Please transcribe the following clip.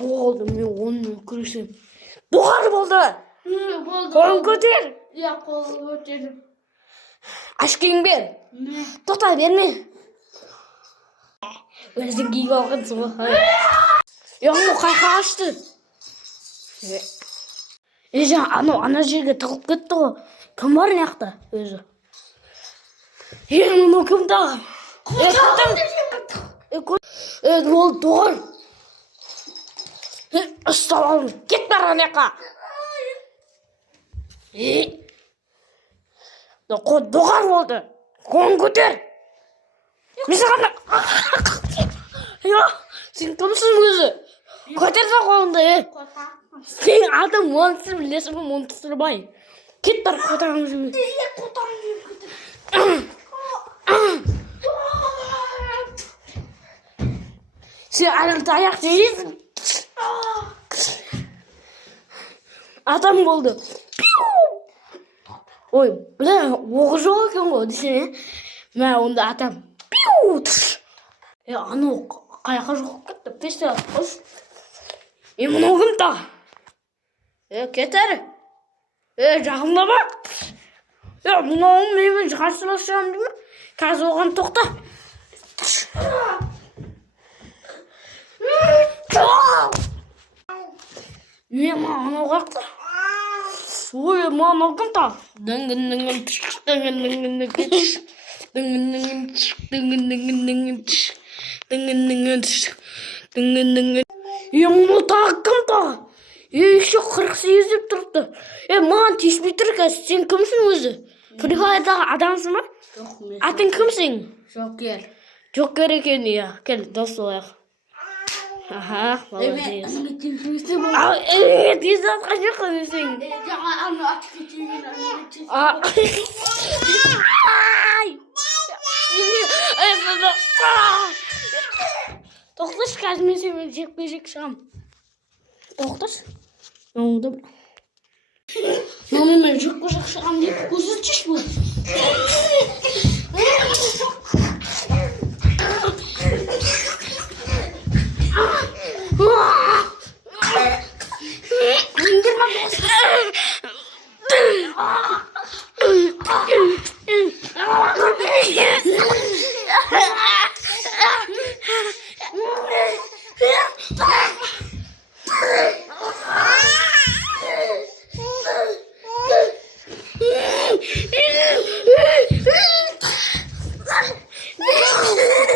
Oldu mu onun kırışım. Buhar oldu. Konkuter. Ya konkuter. Aşkın bir. Ne? Tutar beni. Özü giy olgun sonra. Ya o kaçtı. Ece ana жерге тығылып кетті ғой. Кім бар мынаяқта өзі? Мынау кім тағы? Ол доғар. Ұстап алдым. Кет бар ана жаққа. Доғар болды. Қолын көтер. Мен саған... Сен кімсің өзі? Көтерсе қолыңды. Сен адам монстр білесің бе, монстр бай. Кет бар, қотағын жүрме. Сен әлімді аяқ жейсің. Адам болды. Ой, бля, оғы жоқ екен ғой, десең. Мә, онда адам. Анау қаяққа жоқ кетті. Пеште қош. Мынау кім та? Кетер. Жағымда ба? Мынауың менімен қарсыласам деймі? Қазір оған тоқта. Анау қақта. Ой, анау кім та? Мұны тағы кім тағы? Еще 48 деп тұрыпты. Маған тиіспей тұр қазір. Сен кімсің өзі? Фрихайдағы адамсың ба? Жоқ, мен. Атың кімсің? Жокер. Жокер екен, иә. Кел, дос болайық. Аха, молодец. Тез атқан жоқ қоймесің. Жаңа аны атып кетейін. Тоқташ, қазір мен сенімен жекпе-жек шығам. Тоқташ. Оңды бір. Мен жекпе-жек шығам деп көзілчеш бұл.